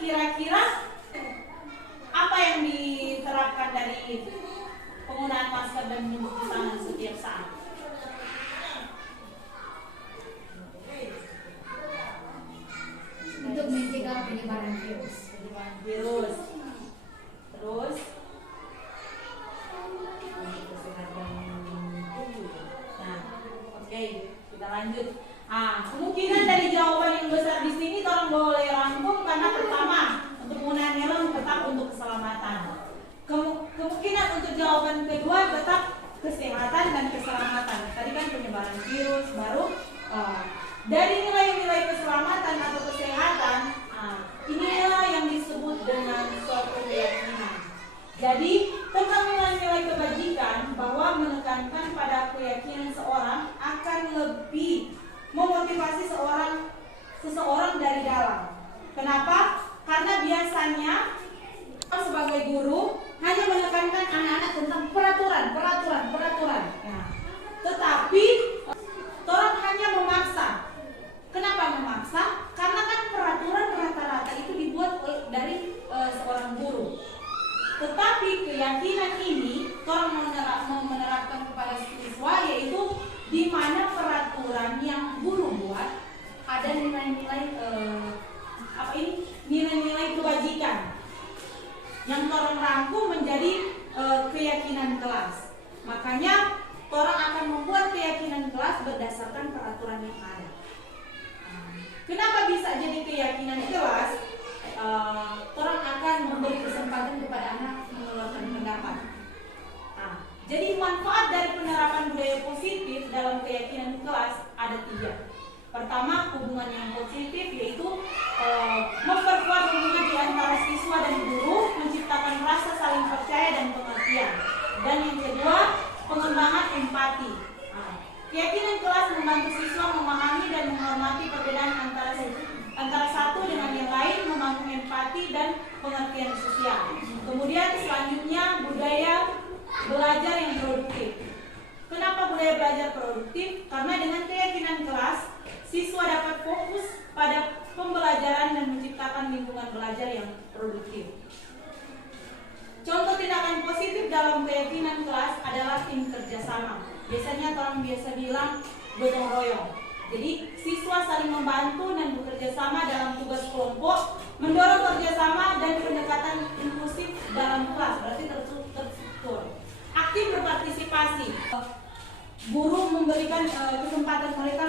kira-kira apa yang diterapkan dari penggunaan masker dan mencuci tangan setiap saat? Untuk mencegah penyebaran virus. Terus nah, oke, kita lanjut. Kemungkinan dari jawaban yang besar di sini tolong boleh rangkum karena pertama untuk penggunaan helm tetap untuk keselamatan. Kemungkinan untuk jawaban kedua tetap kesehatan dan keselamatan. Tadi kan penyebaran virus baru. Dari nilai-nilai keselamatan atau kesehatan, inilah yang disebut dengan suatu keyakinan. Jadi tentang nilai-nilai kebajikan bahwa menekankan pada keyakinan seorang akan lebih memotivasi seseorang dari dalam. Kenapa? Karena biasanya sebagai guru hanya menekankan anak-anak tentang peraturan. Nah, tetapi orang hanya memaksa. Kenapa memaksa? Karena kan peraturan rata-rata itu dibuat dari seorang guru. Tetapi keyakinan ini orang menerapkan kepada siswa, yaitu di mana peraturan yang guru buat ada nilai-nilai nilai-nilai kebajikan yang orang rangkum menjadi keyakinan kelas. Makanya orang akan membuat keyakinan kelas berdasarkan peraturan yang ada. Kenapa bisa jadi keyakinan kelas? Orang akan memberi kesempatan kepada anak mengeluarkan pendapat. Jadi manfaat dari penerapan budaya positif dalam keyakinan kelas ada 3. Pertama, hubungan yang positif, yaitu memperkuat hubungan di antara siswa dan guru, menciptakan rasa saling percaya dan pengertian. Dan yang kedua, pengembangan empati. Keyakinan kelas membantu siswa memahami dan menghormati perbedaan antara satu dengan yang lain, membangun empati dan pengertian sosial. Kemudian selanjutnya budaya belajar yang produktif. Kenapa budaya belajar produktif? Karena dengan keyakinan kelas, siswa dapat fokus pada pembelajaran dan menciptakan lingkungan belajar yang produktif. Contoh tindakan positif dalam keyakinan kelas adalah tim kerjasama. Biasanya orang biasa bilang gotong royong. Jadi siswa saling membantu dan bekerja sama dalam tugas kelompok, mendorong kerjasama dan pendekatan inklusif dalam kelas, berarti terstruktur. Aktif berpartisipasi. Guru memberikan kesempatan mereka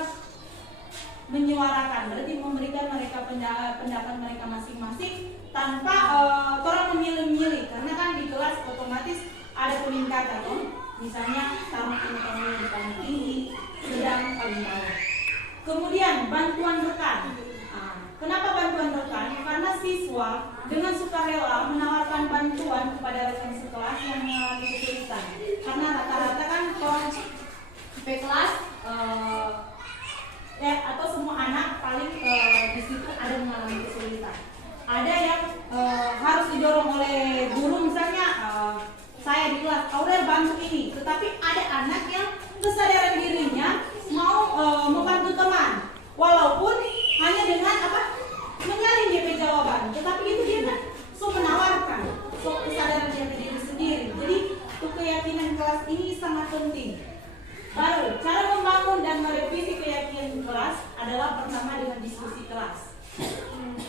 menyuarakan, berarti memberikan mereka pendapat mereka masing-masing tanpa orang memilih-milih, karena kan di kelas otomatis ada peningkatan, misalnya taraf pengetahuan yang paling tinggi, sedang paling bawah. Kemudian bantuan rekan. Kenapa bantuan rekan? Karena siswa dengan sukarela menawarkan bantuan kepada rekan sekelas yang mengalami kesulitan. Karena rata-rata kan orang kelas atau semua anak paling di situ ada mengalami kesulitan. Ada yang harus didorong oleh guru, misalnya saya di kelas, Aurel bantu ini, tetapi ada anak yang kesadaran dirinya mau membantu teman, walaupun hanya dengan menyalin DP jawaban, tetapi itu dia kan menawarkan kesadaran diri sendiri. Jadi keyakinan kelas ini sangat penting. Baru, cara membangun dan merevisi keyakinan kelas adalah pertama dengan diskusi kelas.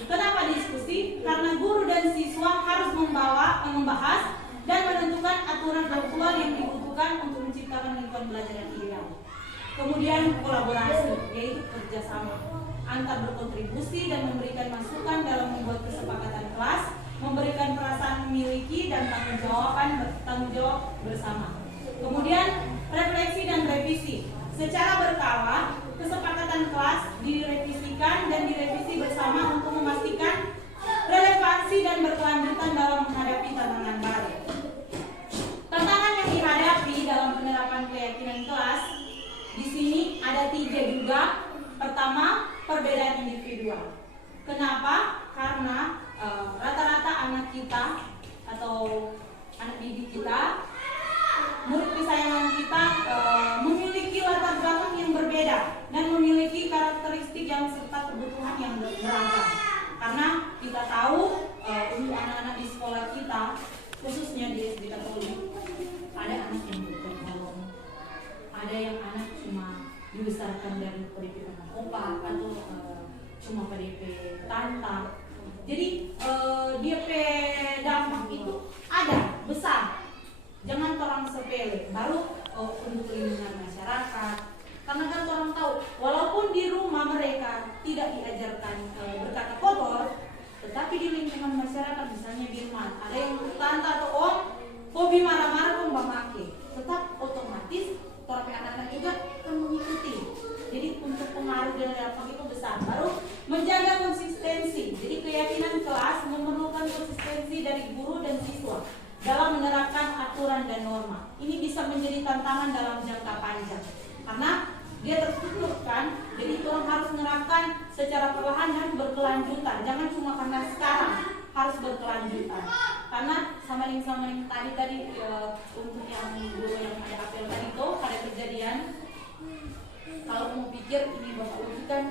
Kenapa diskusi? Karena guru dan siswa harus membahas dan menentukan aturan aktual yang dibutuhkan untuk menciptakan lingkungan belajar yang ideal. Kemudian kolaborasi, yaitu kerjasama antar berkontribusi dan memberikan masukan dalam membuat kesepakatan kelas, memberikan perasaan memiliki dan tanggung jawab bersama. Kemudian refleksi dan revisi. Secara berkala, kesepakatan kelas direvisikan dan direvisi bersama untuk memastikan relevansi dan berkelanjutan dalam menghadapi tantangan baru. Tantangan yang dihadapi dalam penerapan keyakinan kelas di sini ada 3 juga. Pertama, perbedaan individual. Kenapa? Karena rata-rata anak kita atau anak didik kita, murid kesayangan kita memiliki latar belakang yang berbeda dan memiliki karakteristik yang serta kebutuhan yang beragam. Karena kita tahu untuk anak-anak di sekolah kita, khususnya di SD Katolik, ada anak yang berkorban, ada yang anak cuma dibesarkan dari PDP opa atau cuma PDP tanta. Jadi DP dampak itu ada besar. Jangan orang sepele. Baru untuk lingkungan masyarakat. Karena kan orang tahu, walaupun di rumah mereka tidak diajarkan berkata kotor, tetapi di lingkungan masyarakat, misalnya di rumah ada yang tante atau om hobi marah-marah pun memaki, tetap otomatis orang anak-anak juga akan mengikuti. Jadi untuk pengaruh dan dampak itu besar. Baru menjaga konsistensi. Jadi keyakinan kelas memerlukan konsistensi dari guru dan siswa dalam menerapkan aturan dan norma. Ini bisa menjadi tantangan dalam jangka panjang karena dia terstrukturkan. Jadi orang harus menerapkan secara perlahan dan berkelanjutan. Jangan cuma karena sekarang, harus berkelanjutan. Karena sama yang tadi untuk yang guru yang ada apel tadi itu pada kejadian, kalau mau pikir ini bapak Uji kan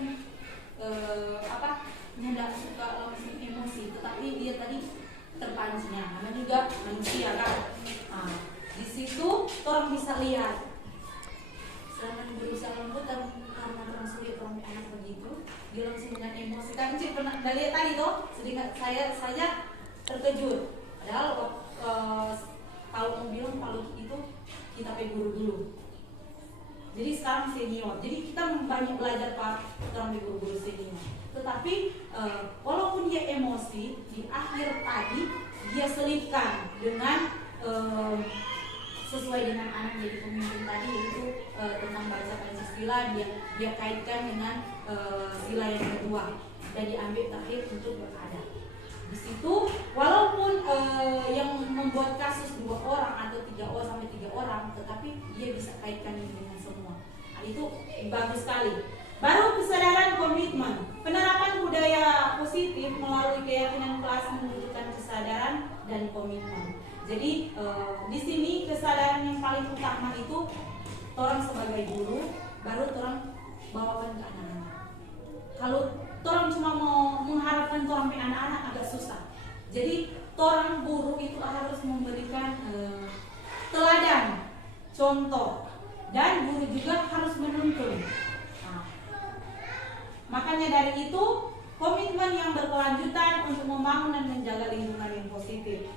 tidak suka langsung emosi, tetapi dia tadi terpancingnya, namanya juga manusia kan. Nah, di situ orang bisa lihat. Sedangkan berusaha lembut karena orang sulit orang anak begitu, dia langsung dengan emosi. Kan Cik pernah lihat tadi tuh, sedikit saya saja terkejut. Padahal kalau mau bilang kalau itu kita pe guru dulu. Jadi sekarang senior. Jadi kita banyak belajar Pak orang guru-guru senior. Tetapi walaupun dia emosi, di akhir tadi dia selipkan dengan sesuai dengan anak jadi pemimpin tadi, yaitu tentang baca Pancasila, dia kaitkan dengan sila yang kedua dan diambil terakhir untuk beradab. Di situ walaupun yang membuat kasus 2 orang atau 3 orang sampai 3 orang, tetapi dia bisa kaitkan dengan semua. Nah, itu bagus sekali. Baru kesadaran komitmen. Penerapan budaya positif melalui keyakinan kelas menunjukkan kesadaran dan komitmen. Jadi di sini kesadaran yang paling utama itu orang sebagai guru, baru orang bawakan ke anak-anak. Kalau orang cuma mau mengharapkan orang ke anak-anak agak susah. Jadi orang guru itu harus memberikan teladan, contoh, dan guru juga harus menuntun. Nah, makanya dari itu komitmen yang berkelanjutan untuk membangun dan menjaga lingkungan yang positif.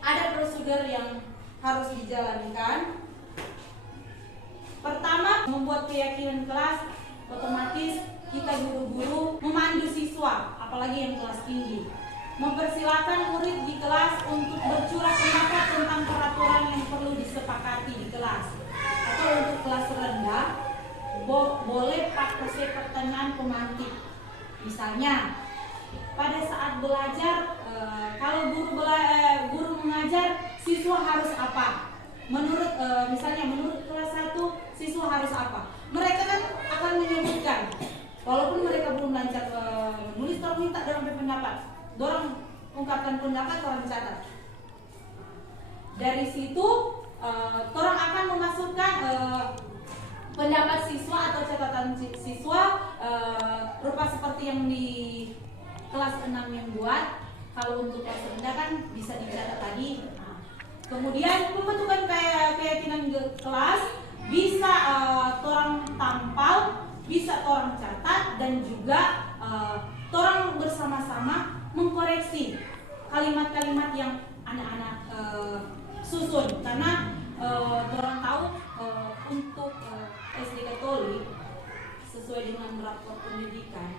Ada prosedur yang harus dijalankan. Pertama, membuat keyakinan kelas. Otomatis kita guru-guru memandu siswa, apalagi yang kelas tinggi. Mempersilakan murid di kelas untuk bercurah pendapat tentang peraturan yang perlu disepakati di kelas. Atau untuk kelas rendah, boleh pakai pertanyaan pemantik. Misalnya, pada saat belajar, kalau guru mengajar, siswa harus apa? Misalnya menurut kelas 1, siswa harus apa? Mereka kan akan menyebutkan, walaupun mereka belum lancar menulis, orang minta dalam pendapat, orang ungkapkan pendapat, orang catat. Dari situ, orang akan memasukkan pendapat siswa atau catatan siswa rupa seperti yang di kelas 6 yang buat. Kalau untuk kelas rendah kan bisa dicatat tadi. Nah, kemudian pembentukan keyakinan kelas bisa orang tampal, bisa orang catat, dan juga orang bersama-sama mengkoreksi kalimat-kalimat yang anak-anak susun. Karena orang tahu untuk SD Katolik sesuai dengan rapor pendidikan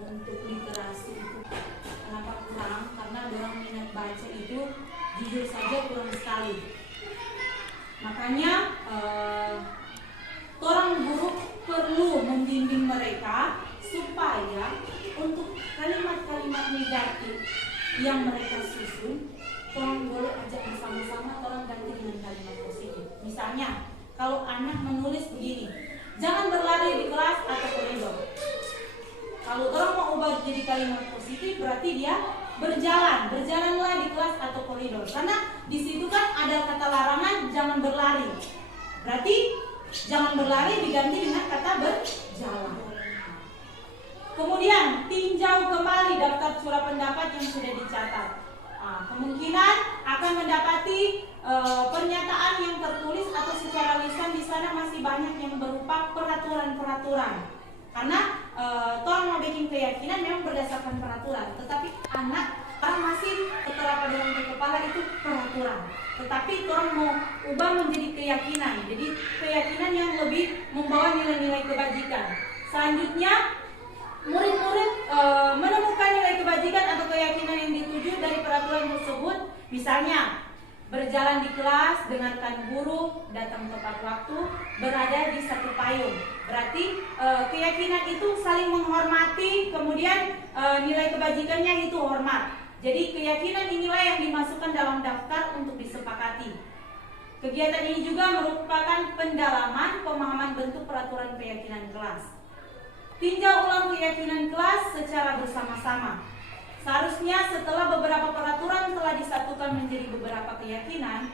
untuk literasi itu kenapa kurang, karena orang minat baca itu jujur saja kurang sekali. Makanya orang guru perlu membimbing mereka supaya untuk kalimat-kalimat negatif yang mereka susun, orang boleh ajak bersama-sama, orang ganti dengan kalimat positif. Misalnya kalau anak menulis begini, jangan berlari di kelas atau koridor. Kalau orang mau ubah jadi kalimat positif, berarti dia berjalanlah di kelas atau koridor. Karena di situ kan ada kata larangan jangan berlari. Berarti jangan berlari diganti dengan kata berjalan. Kemudian tinjau kembali daftar surat pendapat yang sudah dicatat. Kemungkinan akan mendapati pernyataan yang tertulis atau secara lisan di sana masih banyak yang berupa peraturan-peraturan. Karena orang mau bikin keyakinan memang berdasarkan peraturan, tetapi anak orang masih terapa dalam kepala itu peraturan. Tetapi orang mau ubah menjadi keyakinan. Jadi keyakinan yang lebih membawa nilai-nilai kebajikan. Selanjutnya murid-murid menemukan nilai kebajikan atau keyakinan yang dituju dari peraturan tersebut. Misalnya berjalan di kelas, dengarkan guru, datang tepat waktu, berada di satu payung. Berarti keyakinan itu saling menghormati, kemudian nilai kebajikannya itu hormat. Jadi keyakinan inilah yang dimasukkan dalam daftar untuk disepakati. Kegiatan ini juga merupakan pendalaman pemahaman bentuk peraturan keyakinan kelas. Tinjau ulang keyakinan kelas secara bersama-sama. Seharusnya setelah beberapa peraturan telah disatukan menjadi beberapa keyakinan,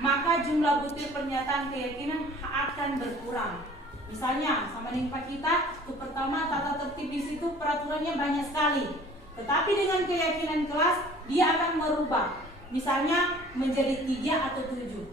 maka jumlah butir pernyataan keyakinan akan berkurang. Misalnya, sama dengan Pak kita, itu pertama tata tertib di situ peraturannya banyak sekali. Tetapi dengan keyakinan kelas, dia akan merubah. Misalnya menjadi 3 atau 7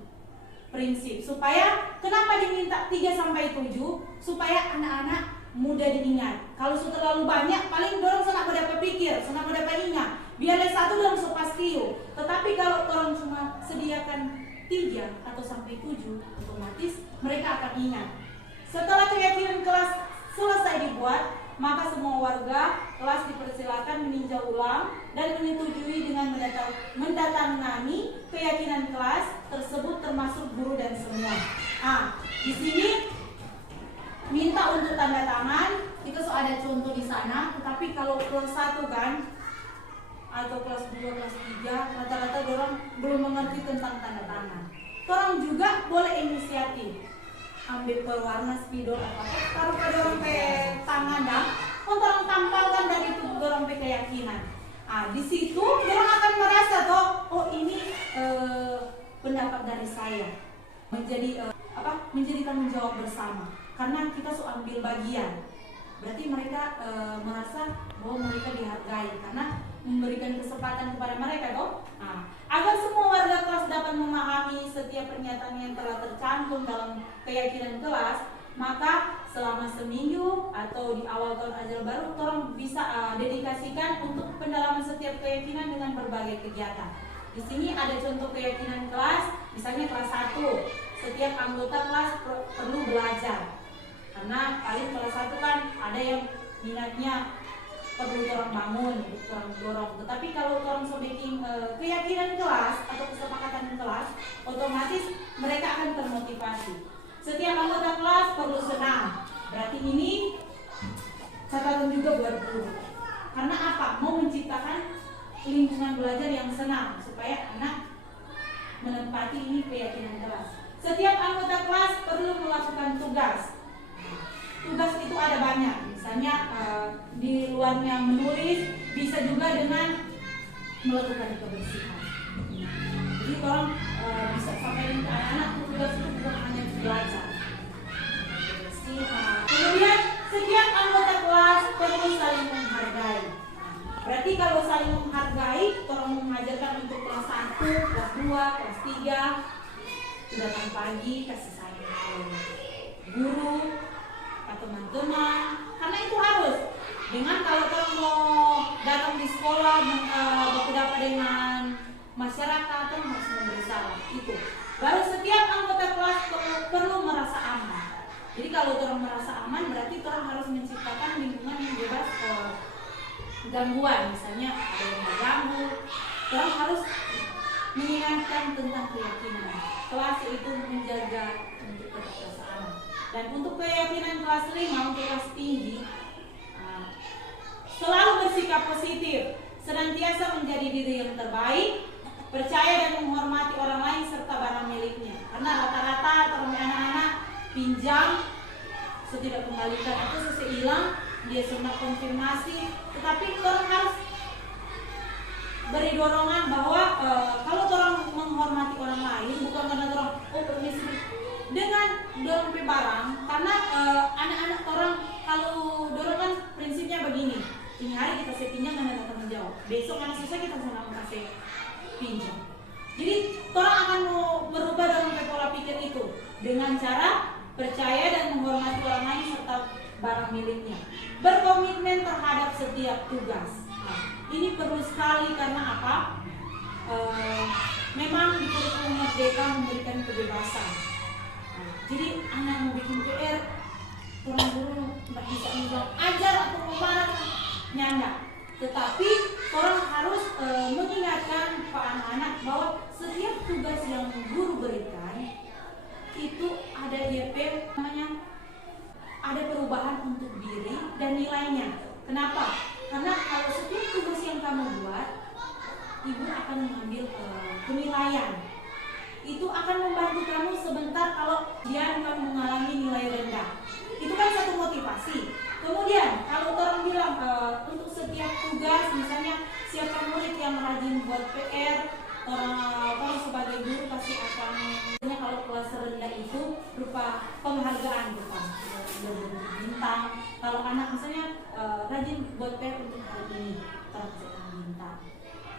prinsip. Supaya, kenapa diminta 3 sampai 7? Supaya anak-anak mudah diingat. Kalau sudah terlalu banyak, paling dorong senang pada pikir, senang pada ingat. Biarlah satu dalam sopas kio. Tetapi kalau orang cuma sediakan 3 atau sampai 7, otomatis mereka akan ingat. Setelah keyakinan kelas selesai dibuat, maka semua warga kelas dipersilakan meninjau ulang dan menyetujui dengan mendatangani keyakinan kelas tersebut termasuk guru dan semua. Di sini minta untuk tanda tangan, itu ada contoh di sana. Tetapi kalau kelas 1 kan, atau kelas 2, kelas 3, rata-rata orang belum mengerti tentang tanda tangan. Orang juga boleh inisiatif, ambil berwarna spidol apa, taruh pada orang pe tangan dah, orang tampalkan dari itu orang pe keyakinan. Di situ orang akan merasa toh, oh ini pendapat dari saya, menjadi menjadi tanggung jawab bersama. Karena kita ambil bagian, berarti mereka merasa bahwa mereka dihargai karena memberikan kesempatan kepada mereka toh. Agar semua warga kelas dapat memahami setiap pernyataan yang telah tercantum dalam keyakinan kelas, maka selama seminggu atau di awal tahun ajar baru, orang bisa dedikasikan untuk pendalaman setiap keyakinan dengan berbagai kegiatan. Di sini ada contoh keyakinan kelas, misalnya kelas 1, setiap anggota kelas perlu belajar. Karena paling kelas 1 kan ada yang minatnya perlu orang bangun, orang dorong. Tetapi kalau orang bikin keyakinan kelas atau kesepakatan kelas, otomatis mereka akan termotivasi. Setiap anggota kelas perlu senang. Berarti ini catatan juga buat guru. Karena apa? Mau menciptakan lingkungan belajar yang senang supaya anak menempati ini keyakinan kelas. Setiap anggota kelas perlu melakukan tugas. Tugas itu ada banyak, misalnya di luarnya menulis, bisa juga dengan melakukan kebersihan. Jadi orang bisa sampaikan ke anak-anak tugas itu bukan hanya belajar. Kemudian setiap anggota kelas perlu saling menghargai. Berarti kalau saling menghargai, orang mengajarkan untuk kelas 1, kelas 2, kelas 3, datang pagi kasih sayang guru, teman-teman, karena itu harus. Dengan kalau kamu mau datang di sekolah berhadapan dengan masyarakat, kamu harus memberi salam. Itu baru setiap anggota kelas perlu merasa aman. Jadi kalau orang merasa aman, berarti orang harus menciptakan lingkungan yang bebas gangguan. Misalnya ada yang mengganggu, orang harus mengingatkan tentang keyakinan. Kelas itu menjaga untuk tetap rasa aman. Dan untuk keyakinan kelas 5, untuk kelas tinggi, selalu bersikap positif, senantiasa menjadi diri yang terbaik, percaya dan menghormati orang lain serta barang miliknya. Karena rata-rata anak-anak pinjam, setidak kembalikan atau sesuai hilang, dia sudah konfirmasi. Tetapi orang harus beri dorongan bahwa kalau orang menghormati orang lain, bukan karena orang permisi dengan dorong barang, karena anak-anak orang kalau dorong kan prinsipnya begini, besok anak susah kita sama kasih pinjam. Jadi orang akan mau merubah dalam pola pikir itu dengan cara percaya dan menghormati orang lain serta barang miliknya. Berkomitmen terhadap setiap tugas. Nah, ini perlu sekali karena apa? Memang di kurikulum Merdeka memberikan kebebasan. Nah, jadi anak mau bikin PR, orang guru nggak bisa bilang ajar atau mau marah, nyanda. Tetapi orang harus mengingatkan pak anak-anak bahwa setiap tugas yang guru berikan itu ada YP namanya, ada perubahan untuk diri dan nilainya. Kenapa? Karena kalau setiap tugas yang kamu buat, ibu akan mengambil penilaian. Itu akan membantu kamu sebentar kalau dia akan mengalami nilai rendah. Itu kan satu motivasi. Kemudian kalau orang bilang untuk setiap tugas, misalnya siapa murid yang rajin buat PR, orang sebagai guru pasti akan, misalnya kalau kelas rendah itu berupa penghargaan, berupa bintang. Kalau anak misalnya rajin buat PR untuk hari ini, terdapat bintang.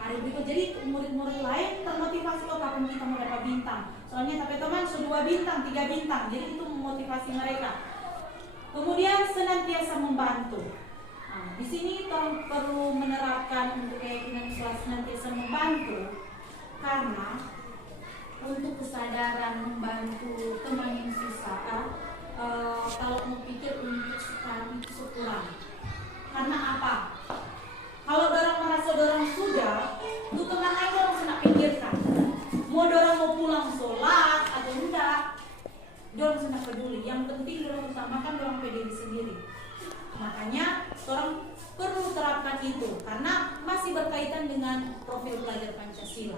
Hari berikut, jadi murid-murid lain termotivasi, oh kapan kita mau dapat bintang. Soalnya tapi teman sudah 2 bintang, 3 bintang, jadi itu memotivasi mereka. Kemudian senantiasa membantu. Nah, di sini tolong perlu menerapkan untuk keyakinan kelas senantiasa membantu, karena untuk kesadaran membantu teman yang susah, kalau mau pikir untuk sekarang itu sekurang. Karena apa? Kalau dorang merasa dorang sudah, itu tenang aja dorang senang pikirkan. Mau dorang mau pulang sholat atau enggak, dorang senang peduli. Yang penting dorang utamakan dorang peduli sendiri. Makanya dorang perlu terapkan itu karena masih berkaitan dengan profil pelajar Pancasila.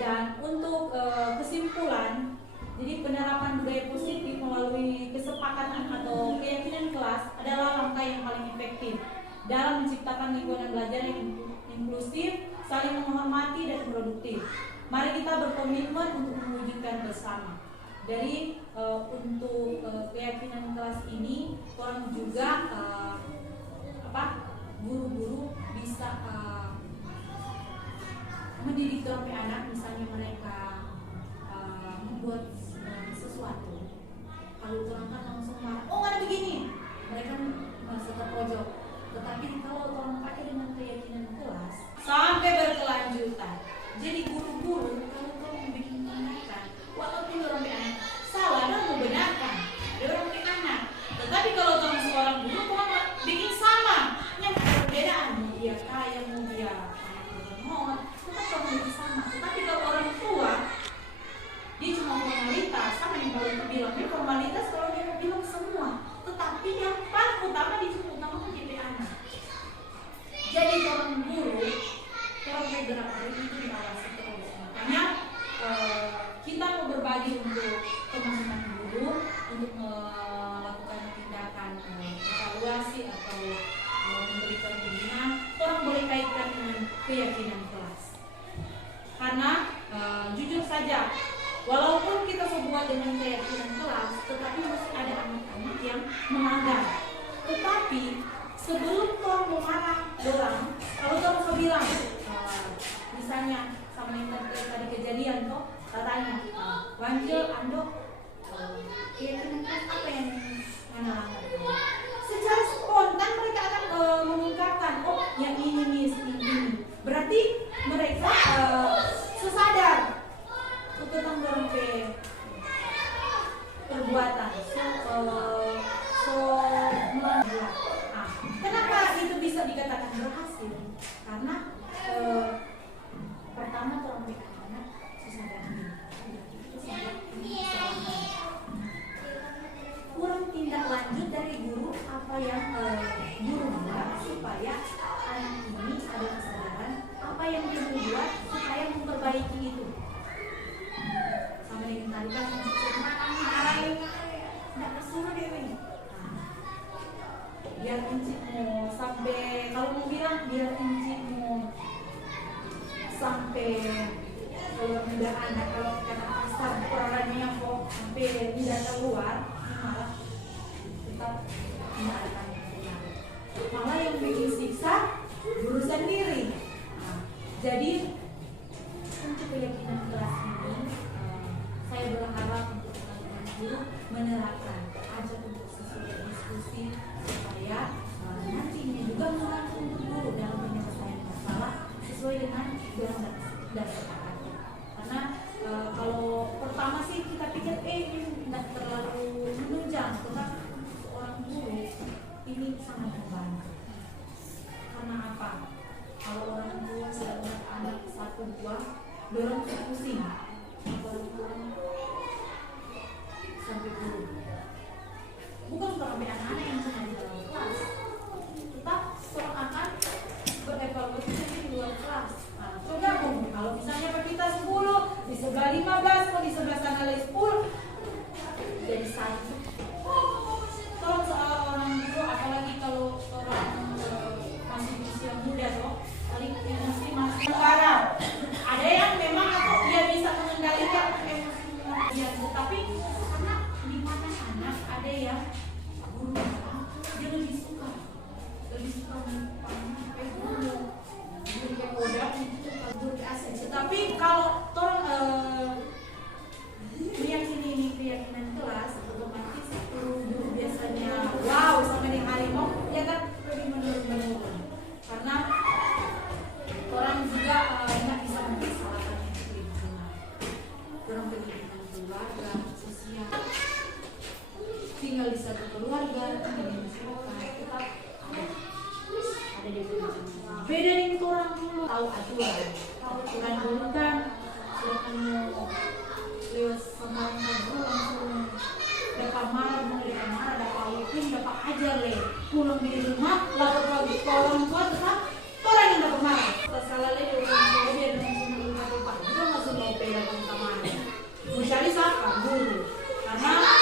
Dan untuk kesimpulan, jadi penerapan budaya positif melalui kesepakatan atau keyakinan kelas adalah langkah yang paling efektif dalam menciptakan lingkungan belajar yang inklusif, saling menghormati dan produktif. Mari kita berkomitmen untuk mewujudkan bersama. Dari untuk keyakinan kelas ini, orang juga guru-guru bisa mendidik sampai anak, misalnya mereka membuat sesuatu, kalau orang kan langsung marah, oh ada begini, mereka merasa terpojok. Tetapi kalau orang pakai dengan keyakinan kelas sampai berkelanjutan, jadi guru-guru kalau orang bikin mereka, walaupun orang anak salah dan membenarkan, ada orang bikin anak. Tetapi kalau orang seorang guru orang bikin sama, yang perbedaan, mau dia kaya, mau dia mohon, tetap orang bikin sama. Tetapi kalau orang tua dia cuma formalitas, sama yang kalau itu bilang dia formalitas, kalau dia mau bilang semua. Tetapi yang paling utama dia cuma utamakan jadi anak. Jadi orang guru, orang bergerak hari itu diawasi terus. Makanya kita mau berbagi untuk teman-teman guru untuk melakukan tindakan evaluasi atau memberikan pembinaan. Orang boleh kaitkan dengan keyakinan kelas. Karena jujur saja, walaupun kita sebuah dengan keyakinan kelas, tetapi masih ada anak-anak yang melanggar. Tetapi sebelum orang memarah orang, kalau orang bilang, misalnya sama yang tadi kejadian kok, katanya, Wanjil, Andok, keyakinan kelas apa yang mana langgar? Secara spontan mereka akan mengungkapkan, oh yang ini. Berarti mereka sesadar tentang dorong perbuatan melanggar. Kenapa itu bisa dikatakan berhasil? Karena pertama orang anak sesadar kurang tindak lanjut dari guru apa yang guru buat supaya anak ini ada kesadaran apa yang dia buat supaya memperbaiki itu. Sama dengan tadi kan marahin nggak kesuruh dia ini. Biar Encik mau sampai, kalau mau bilang biar Encik mau sampai keluar muda anak, kalau kata kasar orangnya kok sampai tidak keluar, malah tetap tidak akan keluar. malah yang bikin siksa guru sendiri. Nah, jadi untuk keyakinan kelas ini, saya berharap untuk teman-teman guru menerapkan ajak untuk sesuai diskusi supaya nantinya juga membantu untuk guru dalam penyelesaian masalah sesuai dengan dorongan dan kesepakatan. Karena kalau pertama sih kita pikir ini tidak terlalu menunjang, tetapi seorang guru ini sangat membantu. Karena apa? Kalau orang tua sedang anak satu dua dorong pusing, orang sampai guru. Bukan sampai anak-anak yang cuma di dalam kelas, tetap seorang anak berevaluasi di luar kelas. Nah, coba kalau misalnya kita 10, di sebelah 15, kalau di sebelah sana lagi 10, jadi satu. Kalau seorang guru, apalagi kalau orang masih di usia muda, paling masih parah. Ada yang memang atau dia bisa mengendalikan emosinya, tetapi karena di mata anak ada yang guru dia lebih suka guru yang udah guru asing. Tetapi kalau orang meyakini ini keyakinan kelas, otomatis guru biasanya wow sampai di harimau, ya kan lebih menurun karena orang juga nggak bisa mempersalahkan itu lingkungan, orang pendidikan keluarga, sosial, tinggal di satu keluarga, tinggal di masyarakat, tetap ada di lingkungan. Beda dengan orang dulu tahu aturan dulu kan sudah kamu lewat sama guru langsung dapat marah, dapat hukum, dapat ajar pulang di rumah, lapor lagi ke orang tua, tetap orang yang dapat marah. Salah orang tua dia dengan semua pak juga masih mau beda teman-teman. Mencari siapa? Guru. Karena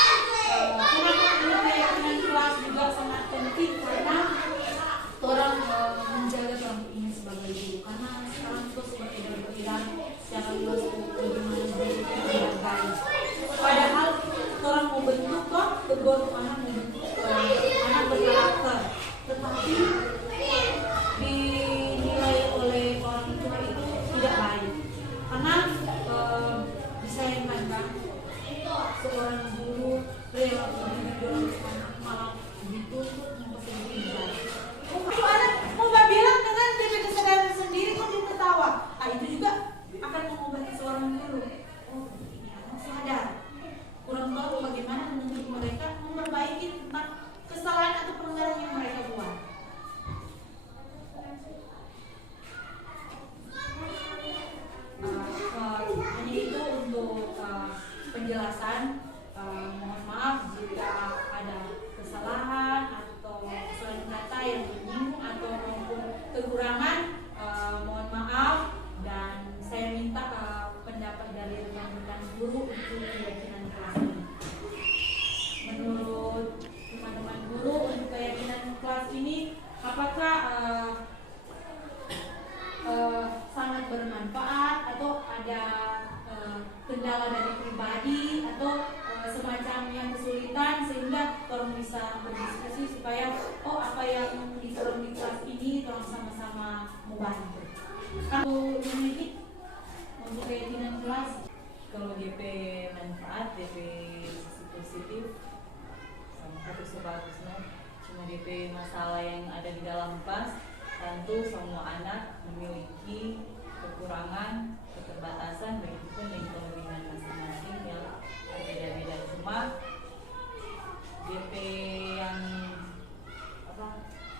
kenapa keyakinan kelas juga sangat penting karena orang menjaga orang ini sebagai guru. Karena sekarang itu seperti berbeda secara luas bagaimana menjadi baik. Padahal orang mau bentuk kok berburu anak membentuk anak berkarakter, tetapi dinilai oleh orang tua itu tidak baik karena disayangkan kan seorang guru rela mendidik anak malah dituntut mempersetujukan. Itu anak mau bilang dengan tipe kesadaran sendiri kok dia ketawa. Itu juga akan mengobati seorang guru. Oh, ini anak sadar. Kurang tahu bagaimana mendidik mereka memperbaiki tentang kesalahan atau pelanggaran yang mereka buat. Hanya itu untuk penjelasan. Mohon maaf jika ada kesalahan atau kesalahan kata yang menyinggung atau maupun kekurangan. Mohon maaf dan saya minta pendapat dari rekan-rekan guru untuk keyakinan kelas ini. Menurut teman-teman guru untuk keyakinan kelas ini, apakah sangat bermanfaat atau ada kendala dari pribadi atau semacam yang kesulitan sehingga tolong bisa berdiskusi supaya apa yang disorong di kelas ini tolong sama-sama membantu. Kalau ini untuk keyakinan kelas, kalau DP manfaat, DP sisi positif sama bagus-bagusnya, cuma DP masalah yang ada di dalam kelas. Tentu semua anak memiliki kekurangan, keterbatasan, begitupun dengan kelebihan masing-masing yang berbeda-beda. Cuma DP yang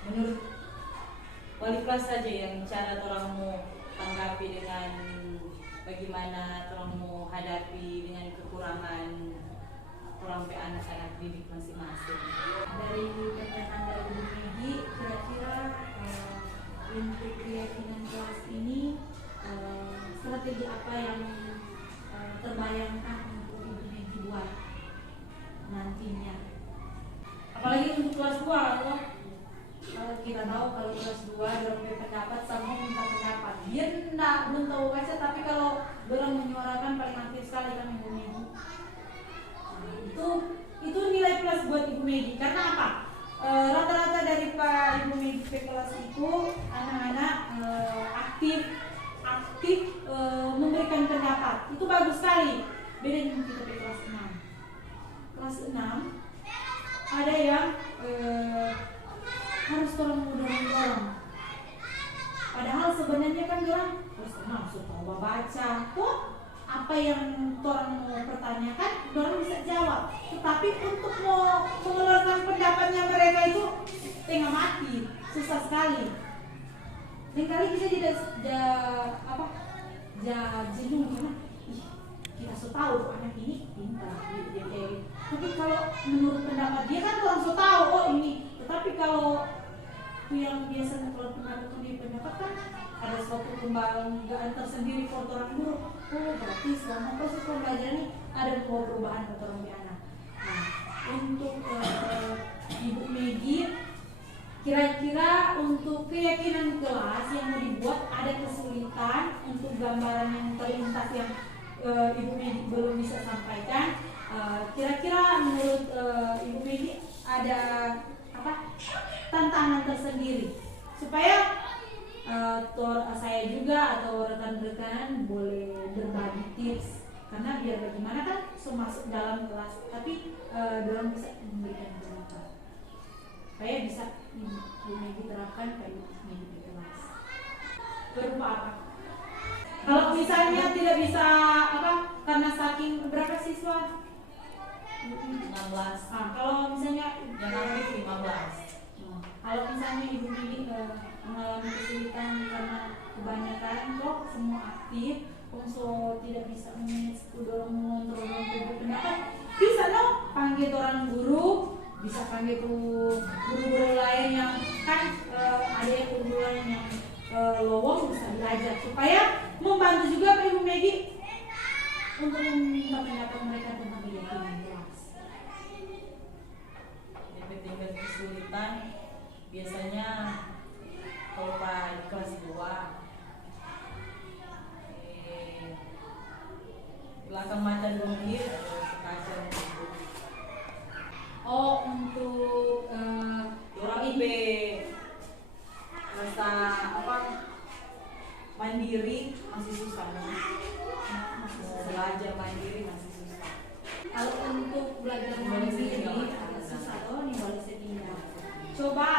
menurut wali kelas saja yang cara orang mau tanggapi dengan bagaimana orang mau hadapi dengan kekurangan orang anak-anak didik masing-masing. Dari pernyataan dari Bu Megi, kira-kira untuk keyakinan kelas ini strategi apa yang terbayangkan untuk Ibu Megi buat nantinya? Apalagi untuk kelas 2 loh. Kita tahu kalau kelas 2 dorong pendapat sama minta pendapat. Dia belum tahu baca, tapi kalau dorong menyuarakan paling aktif sekali kan Ibu Megi. Itu nilai plus buat Ibu Megi. Karena apa? Rata-rata dari Pak Ibu Megi sekali. Beda dengan kita di kelas 6. Kelas 6 ada yang harus tolong dorong. Padahal sebenarnya kan orang kelas 6 suka baca. Kok apa yang orang mau pertanyakan, orang bisa jawab. Tetapi untuk mau mengeluarkan pendapatnya mereka itu tengah mati, susah sekali. Dan kali kita tidak jenuh karena kita sudah tahu anak ini pintar dia kayak gitu. Tapi kalau menurut pendapat dia kan orang sudah tahu oh ini. Tetapi kalau yang biasanya kalau pendapat kan ada suatu kebanggaan tersendiri buat orang guru. Oh berarti selama proses pembelajaran ini ada perubahan buat orang anak. Nah untuk Ibu Megi, kira-kira untuk keyakinan kelas yang mau dibuat ada kesulitan untuk gambaran yang terlintas yang Ibu Megi belum bisa sampaikan. Kira-kira menurut Ibu Megi ada apa tantangan tersendiri supaya saya juga atau rekan-rekan boleh berbagi tips karena biar bagaimana kan masuk dalam kelas tapi dalam bisa memberikan pendapat supaya bisa diterapkan kayak Megi di kelas. Berupa apa? Kalau misalnya tidak bisa apa karena saking berapa siswa? 16. Kalau misalnya yang aktif 15. Kalau misalnya Ibu Megi mengalami kesulitan karena kebanyakan kok semua aktif, so tidak bisa dorong mengontrol tubuh pendapat, bisa dong panggil orang guru, bisa panggil guru-guru lain yang kan ada yang guru lain yang lowong bisa belajar supaya membantu juga Ibu Megi untuk meminta pendapat mereka tentang keyakinan kelas. Tingkat kesulitan biasanya kalau di kelas 2 belakang mata 2 menit kaca untuk untuk orang IB rasa apa mandiri masih susah belajar mandiri masih susah. Kalau untuk belajar mandiri agak susah loh nih wali setinggal. Coba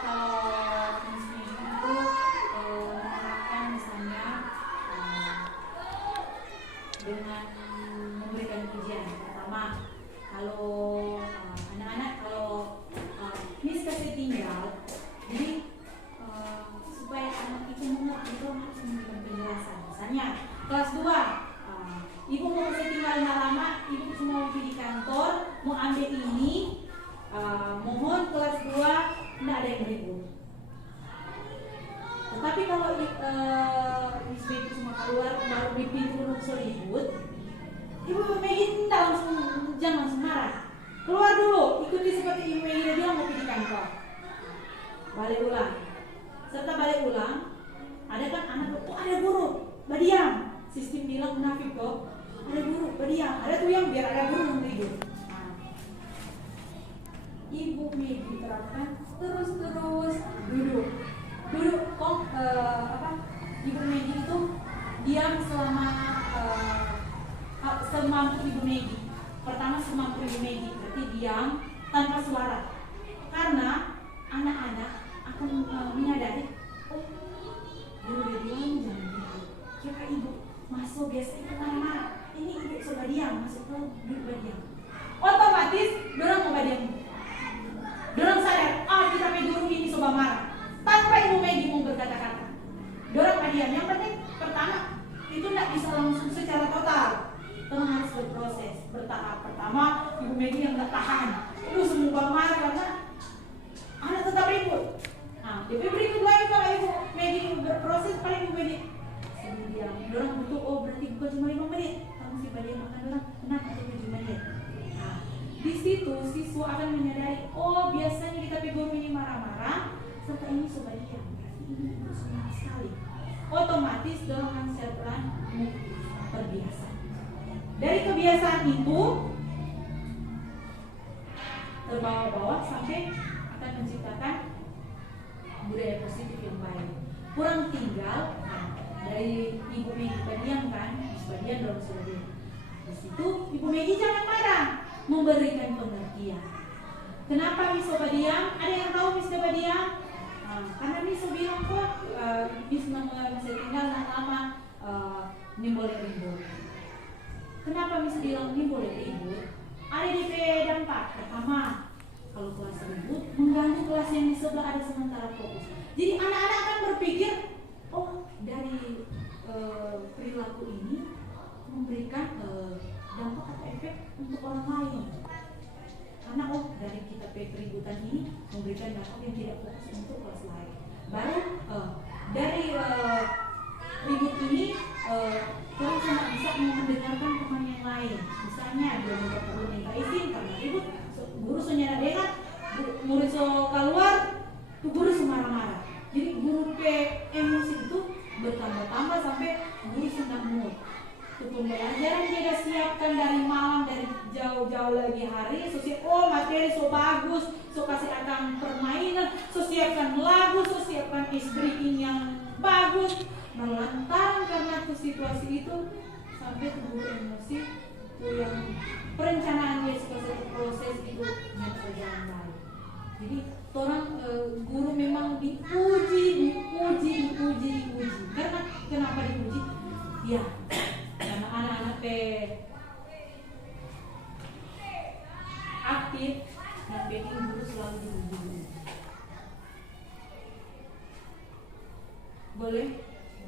kalau misalnya itu menerapkan misalnya dengan memberikan pujian. Pertama, kalau anak-anak kalau Miss kasih tinggal, jadi supaya anak itu mengerti itu harus memberikan penjelasan. Misalnya kelas 2, ibu mau kasih tinggal lama, ibu cuma mau pergi kantor, mau ambil ini, mohon kelas 2 tidak ada yang ribut. Tetapi kalau Miss Megi cuma keluar baru di pintu langsung ribut, Ibu Megi jangan langsung marah. Keluar dulu, ikuti seperti Ibu Megi dia bilang mau pergi kantor. Balik ulang. Serta balik ulang, ada kan anak tuh ada guru, berdiam. Sistem bilang munafik kok. Ada guru, berdiam. Ada tuh yang biar ada guru yang tidur. Nah, Ibu Megi terapkan terus duduk kok Ibu Megi itu diam selama semampu Ibu Megi. Pertama semampu Ibu Megi, berarti diam tanpa suara. Karena anak-anak akan menyadari, oh guru dia diam jangan gitu. Kira ibu masuk biasa itu marah-marah. Ini ibu sudah diam, masuk ke duduk diam. Otomatis dorang mau diam. Dorang sadar, kita guru ini sudah marah. Tanpa Ibu Megi mau berkata-kata, dorang diam. Yang penting pertama itu tidak bisa langsung secara total. Dorang harus berproses, bertahap. Pertama Ibu Megi yang tidak tahan, semua marah karena anak tetap ribut. Nah, di berikut lagi kalau Ibu Megi berproses paling Ibu Megi diam. Dorang butuh berarti bukan cuma 5 menit, kamu mesti balik makan dorang 6 atau 7 menit. Nah, di situ siswa akan menyadari, biasanya kita guru ini marah-marah, serta ini sudah diam, berarti ini semangat sekali. Otomatis dorang akan secara pelan terbiasa. Dari kebiasaan itu terbawa-bawa sampai akan menciptakan budaya positif yang baik. Kurang tinggal dari Ibu Megi Badian kan, Miss Badian dong sudah dia. Di situ Ibu Megi jangan marah, memberikan pengertian. Kenapa Miss Badian? Ada yang tahu Miss Badian? Karena Miss bilang kok Miss masih tinggal lama ini boleh ribut. Kenapa Miss bilang ini boleh ribut? Ada DP dampak. Pertama, kalau kelas ribut mengganggu kelas yang di sebelah, ada sementara fokus. Jadi anak-anak akan berpikir, oh dari perilaku ini memberikan dampak atau efek untuk orang lain. Karena oh dari kita keributan ini memberikan dampak yang tidak fokus untuk kelas lain. Baru dari ribut ini kita cuma bisa mendengarkan teman yang lain. Misalnya dia perlu minta izin karena ribut, guru senyara dengar, murid so keluar, tuh guru semarah-marah. Jadi guru emosi itu bertambah-tambah sampai guru senang mood. Pembelajaran kita siapkan dari malam, dari jauh-jauh lagi hari, so siap, oh materi so bagus, so kasih akan permainan, so siapkan lagu, so siapkan ice breaking yang bagus. Melantaran karena tuh situasi itu sampai tubuh emosi tuh yang perencanaan dia sebagai proses itu yang berjalan baik. Jadi orang guru memang diuji. Karena kenapa diuji? Ya, karena anak-anak aktif dan bikin guru selalu diuji. Boleh?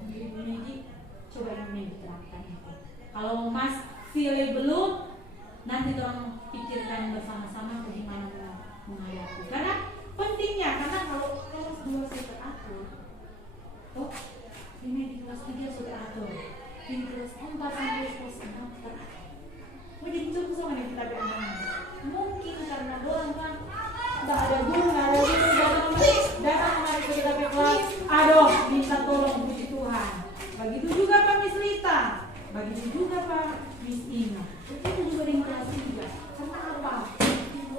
Ibu Megi, coba Ibu Megi terapkan itu. Kalau Mas feel belum, nanti orang pikirkan bersama-sama bagaimana menghadapi. Karena pentingnya, karena kalau kelas 2 sudah teratur, oh ini di kelas 3 sudah teratur, di kelas 4 sampai kelas 6 teratur. Mau jadi contoh sama nih kita berenang. Mungkin karena doang kan nggak ada guru, datang kemarin kita kelas, aduh minta tolong puji Tuhan. Begitu juga Pak Miss Rita, begitu juga Pak Miss Ina. Itu juga di kelas 3. Karena apa?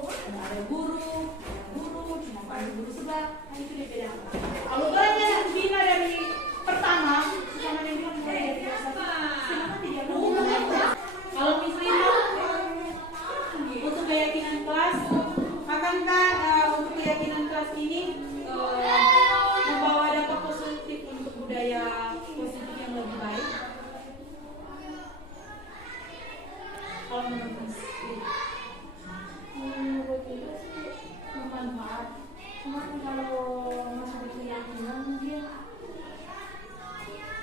Nggak ada guru, cuma Pak guru sebelah. Nah itu dia beda. Kalau banyak yang bina dari pertama, sama yang bilang mulai dari kelas 1, kenapa tidak mau? Kalau Miss Rita, untuk keyakinan kelas, akankah untuk keyakinan kelas ini membawa dampak positif untuk budaya positif yang lebih baik? Kalau menurut Miss Rita? Menurut itu sih bermanfaat. Cuma kalau masalah keyakinan mungkin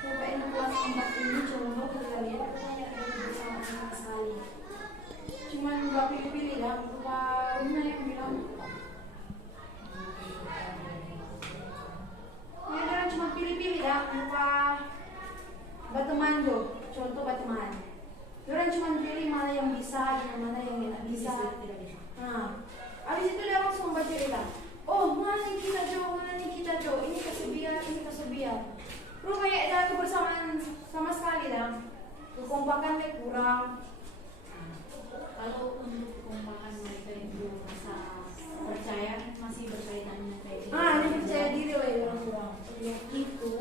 UPN kelas 4 ini contoh kita lihat banyak yang bersama sama sekali. Cuman nggak pilih-pilih lah, Pak Luna yang bilang ya kan cuma pilih-pilih lah, Pak Bateman tuh, contoh Bateman. Orang cuma pilih mana yang bisa, mana yang tidak bisa. Nah, habis itu dia langsung baca cerita. Oh, mana nih kita cow, ini kesebian. Lu kayak ada kebersamaan sama sekali dah. Kekompakan deh kurang. Kalau untuk kekompakan mereka itu rasa percaya masih berkaitan dengan kayak gitu. Ini percaya diri lah ya orang-orang. Ya itu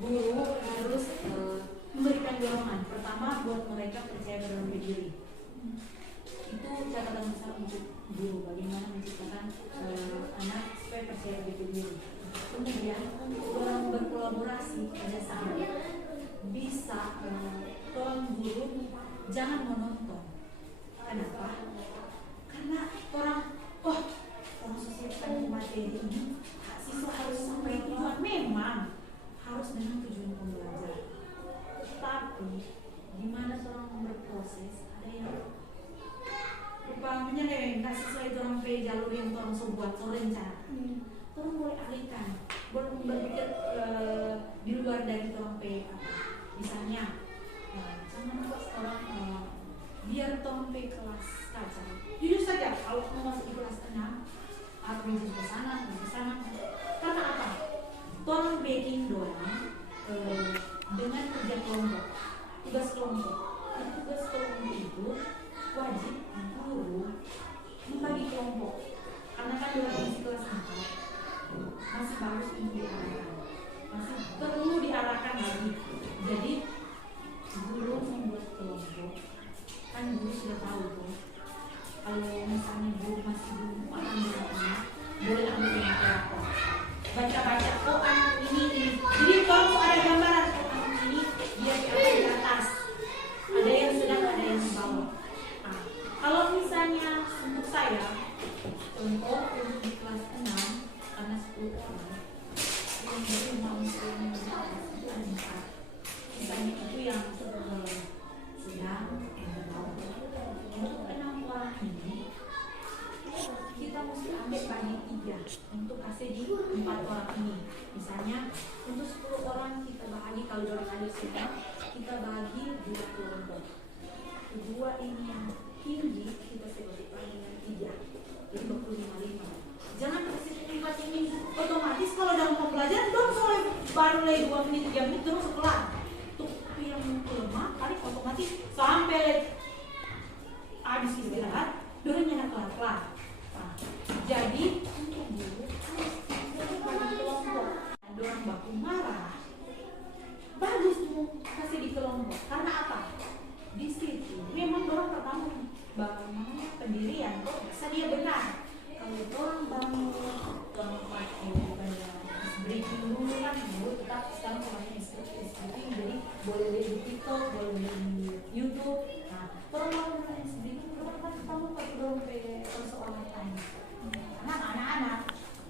guru harus memberikan dorongan. Pertama buat mereka percaya dalam diri. Itu catatan besar untuk guru, bagaimana menciptakan anak supaya percaya diri. Kemudian untuk orang berkolaborasi kerjasama bisa tolong guru jangan menonton. Kenapa? Karena orang sosialisasi materi ini siswa harus sampai tujuan, memang harus dengan tujuan pembelajaran. Tapi gimana orang berproses, ada yang rupanya nggak sesuai orang jalur yang orang buat rencana. Orang boleh alihkan, boleh berpikir di luar dari orang misalnya jangan pas orang biar orang kelas kaca. Jujur saja kalau mau masuk di kelas 6 atau menuju ke sana. Karena apa? Tolong baking doang dengan kerja kelompok, tugas kelompok. Tugas kelompok itu wajib guru membagi kelompok. Karena kan dalam masih kelas 4 masih bagus untuk diarahkan, masih perlu diarahkan lagi. untuk kasih di 4 orang ini. Misalnya untuk 10 orang kita bahagi, kalau orang ada semua kita bagi 2 kelompok. Kedua ini yang tinggi kita sebutkan dengan 3, jadi 25-5. Jangan kasih tempat ini otomatis kalau dalam pembelajaran dong soalnya baru lagi 2 menit 3 menit terus kelar. Tuh yang lemah paling otomatis sampai habis istirahat dorang nyana kelar-kelar. Nah, jadi untuk guru harus bagi kelompok. Dorang baku marah. Bagus tuh kasih di kelompok. Karena apa? Di situ memang dorang pertama bangun pendirian kok bisa dia benar. Kalau dorang bangun pakai breaking dulu kan dulu tetap sekarang pakai breaking, jadi boleh lihat di TikTok, boleh lihat di YouTube. Nah, dorang breaking dorang kan kamu pakai dorang persoalan lain. Karena anak-anak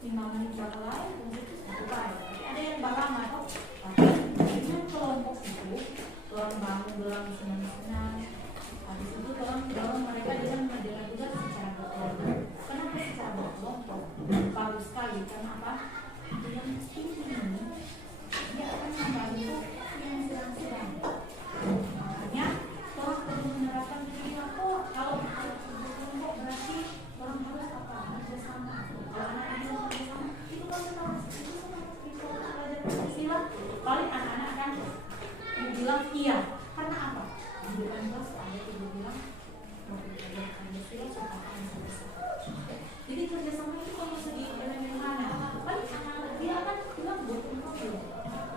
5 menit berapa lain itu satu kali. Tapi ada yang lama kok. Dengan kelompok itu dorang bangun dorang senang-senang. Habis itu dorang mereka dengan mengerjakan tugas secara berkelompok. Kenapa secara berkelompok? Bagus sekali. Karena apa? Yang ini dia akan membantu yang sedang-sedang. Makanya dorang perlu menerapkan begini. Kalau berkelompok berarti orang harus apa? Bersama. Kalau anak ini bersama, itu kalau kita belajar Pancasila, paling anak-anak akan bilang iya. Karena apa? Di depan kelas ada ibu bilang mau belajar Pancasila supaya selesai. Jadi kerjasama itu kalau segi elemen mana? Paling anak-anak dia akan bilang gotong royong.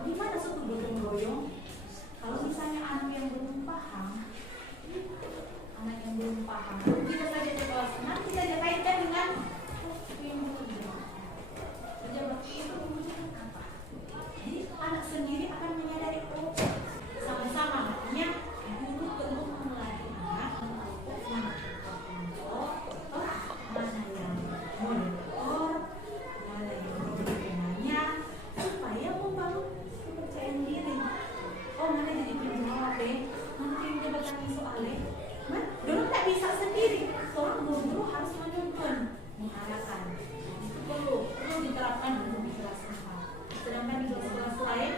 Gimana satu gotong royong? Kalau misalnya anak yang belum paham, kita saja di kelas nanti saja kaitkan dengan yang kerja bakti itu menunjukkan apa? Jadi anak sendiri akan menyadari sama-sama. Makanya guru perlu melatih anak untuk mana yang monitor, mana yang berkenanya, supaya membangun kepercayaan diri. Mana jadi penjawab nanti yang jabatan soalnya. Dorang tak bisa sendiri. Seorang guru harus menuntun, mengarahkan. Itu perlu diterapkan dulu di kelas 4. Sedangkan di kelas lain,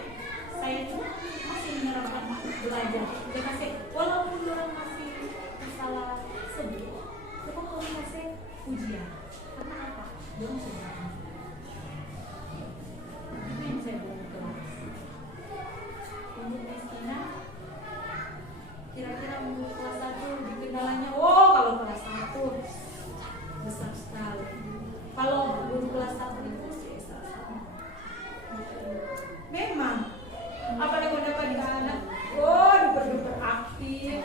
saya itu masih menerapkan belajar. Dia kasih, walaupun dorang masih masalah sebut, tetap dorang kasih ujian. Karena apa? Dorang sudah mampu. Itu yang saya bawa ke kelas. Untuk Mestina, kira-kira untuk kelas 1 di kendalanya, kalau kelas 1 besar sekali. Kalau guru kelas 1 itu CSA sama. Memang apalagi udah pada anak, super aktif.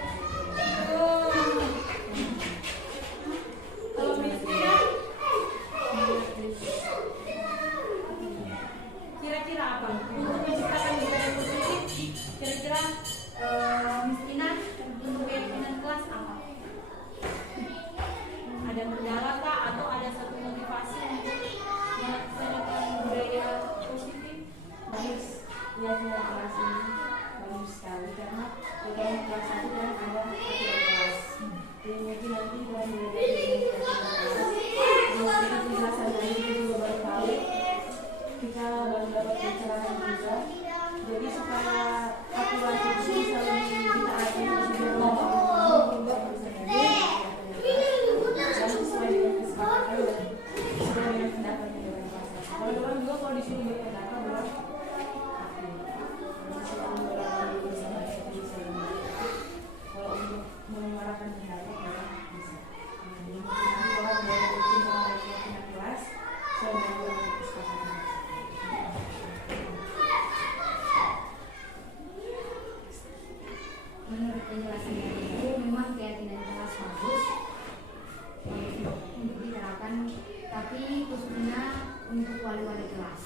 Kalau Mestina kira-kira apa? Untuk menciptakan budaya positif, kira-kira Mestina untuk keyakinan kelas apa? Ada kendala kah atau ada satu motivasi untuk melaksanakan budaya positif? Bagus, ya kelas ini bagus sekali karena di dalam kelas 1 kan ada satu kelas. Jadi mungkin nanti mulai dari kelas penjelasan dari juga baru kali kita baru dapat pencerahan juga. Jadi supaya aturan itu bisa lebih ditaati juga juga bisa dan sesuai dengan kesepakatan dan sesuai dengan pendapatnya dengan kelas. Kalau orang juga kalau disuruh berpendapat orang kalau untuk menyuarakan pendapat orang bisa. Jadi orang dari keyakinan kelas saya dengan kesepakatan. Menurut penjelasan itu memang keyakinan kelas bagus untuk diterapkan, tapi khususnya untuk wali-wali kelas.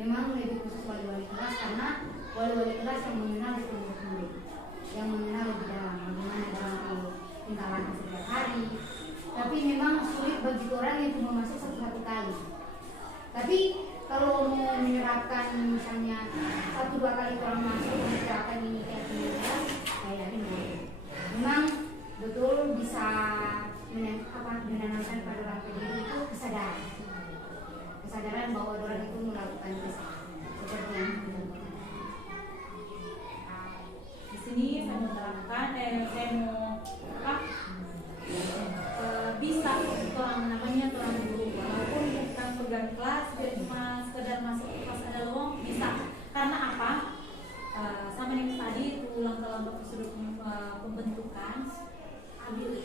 Memang lebih khusus wali-wali kelas karena wali-wali kelas yang mengenal murid, yang mengenal lebih dalam bagaimana dalam tingkatan setiap hari. Tapi memang sulit bagi orang yang cuma masuk satu kali. Tapi kalau mau menerapkan misalnya 1-2 kali orang masuk menerapkan ini keyakinan kelas, saya yakin boleh. Memang betul bisa menanamkan pada orang pendiri itu kesadaran saya mau bisa orang namanya orang guru walaupun bukan pegang kelas dia cuma sekedar masuk ke kelas ada lowong bisa karena apa sama yang tadi ulang dalam prosedur pembentukan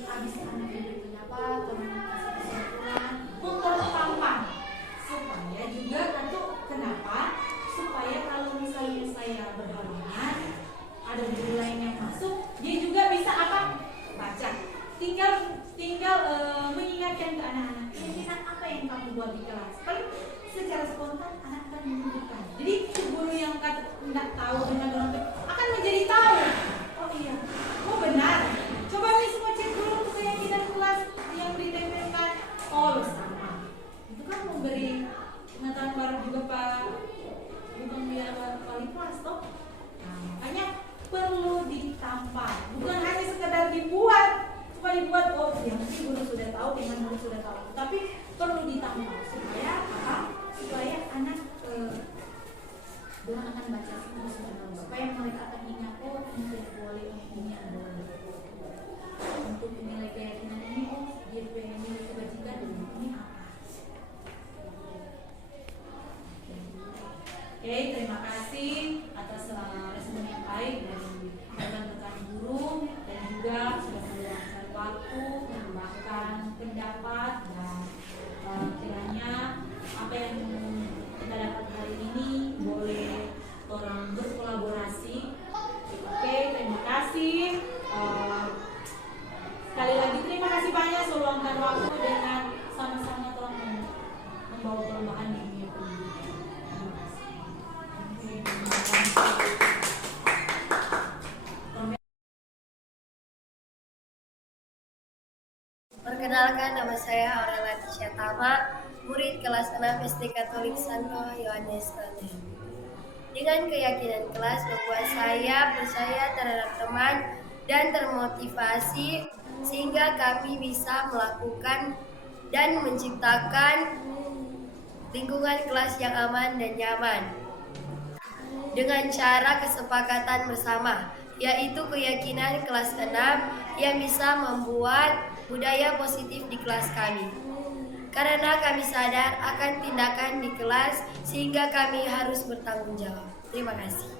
habis anak yang berpendapat komunikasi kesatuan untuk tampan supaya juga tentu kenapa supaya kalau misalnya saya berhalangan ada guru lain yang masuk dia juga bisa apa baca tinggal mengingatkan ke anak-anak keinginan apa yang kamu buat di kelas paling secara spontan anak akan menunjukkan jadi guru yang tidak tahu dengan orang itu akan menjadi tahu oh iya oh benar coba nih semua cek dulu tuh keyakinan kelas yang ditempelkan oh sama itu kan memberi pengetahuan baru juga Pak bukan biar wali kelas toh nah, makanya perlu ditampar bukan hanya sekedar dibuat supaya dibuat oh yang nanti guru sudah tahu dengan guru sudah tahu tapi perlu ditampar supaya apa supaya anak akan baca supaya mereka akan ingat oh ini tidak boleh ini adalah untuk menilai keyakinan ini oh dia menilai kebajikan ini apa. Oke, terima kasih atas respon yang baik dari rekan-rekan guru dan juga sudah meluangkan waktu menambahkan pendapat dan kiranya apa yang kita dapat hari ini boleh orang berkolaborasi. Oke, terima kasih. Sekali lagi terima kasih banyak sudah meluangkan waktu dengan sama-sama telah membawa perubahan di dunia pendidikan. Perkenalkan, nama saya Aurel Latisha Tama, murid kelas 6 SD Katolik Santo Yohanes Tande. Dengan keyakinan kelas membuat saya percaya terhadap teman dan termotivasi sehingga kami bisa melakukan dan menciptakan lingkungan kelas yang aman dan nyaman dengan cara kesepakatan bersama, yaitu keyakinan kelas 6 yang bisa membuat budaya positif di kelas kami. Karena kami sadar akan tindakan di kelas sehingga kami harus bertanggung jawab. Terima kasih.